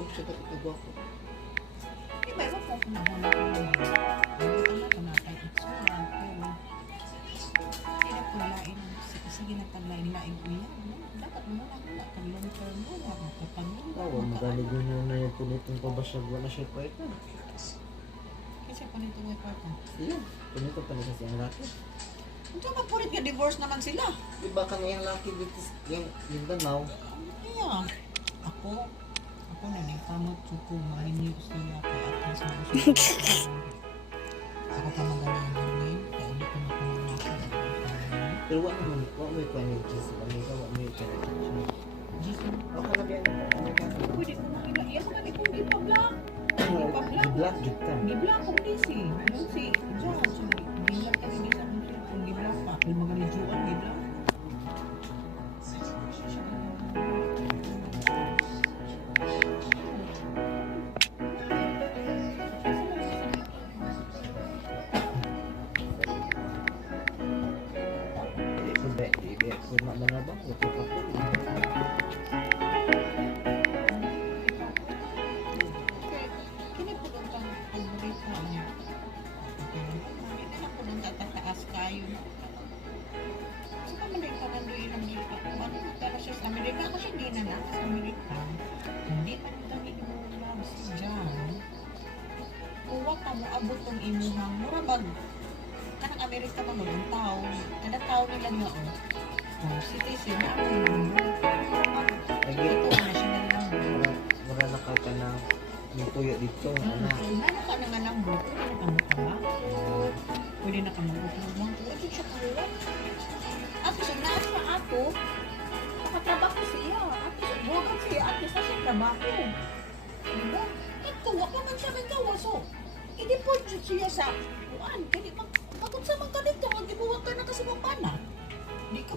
ko siya katagawa ko. Iba iba po kung ako na ito na kahit ito pero hindi po lain sige na paglain lain ko yan dapat mo na wala kang long term mo wala makapagin Oo, magalig yun na yung punitong pabasag. Wala siya pa ito. kasi pa nito may parta Iyan, punito pa nila siyang laki. ito magpurit nga divorce naman sila Diba ka ngayong laki dito yung Danau? kaya ako na kamot ko mahinyo sila kay atas na ako pa magaling namin kaya hindi ko na kumalaki Pero wala mo ikuha niyo sa kanila, wala mo ikuha niyo. Ako na biyan Amerikano. pwede ko makina iya ko namin kung di pa black Di-black, git ka. di black kung di si yung si John si di black ka hindi sa kung di black pa kung magaling di black Kurma na nga ba? Ito pa po. kini po doon kang paborito niya hindi na po doon tatataas kayo so pamalig ka nandoy ng Amerika pero siya sa Amerika ako siya di na lang sa Amerika hindi pa nito hinulab si John uwa ka mo abot tong imuhang murabag kanang Amerika pa mo ng tao kada tao nila nga citizen na ako ito ang national number Mura na ka na yung tuyo dito. Ana. ano ka nang alam mo pwede na ka mag-utulong pwede siya kaluwa at siya na sa ato nakatrabaho siya at siya buwagan siya at siya siya trabaho diba? Ito waka man siya may kawaso i-deport siya sa kuan kaya pagod sa mga kanito mag-ibuwag ka na kasi mong pana di ka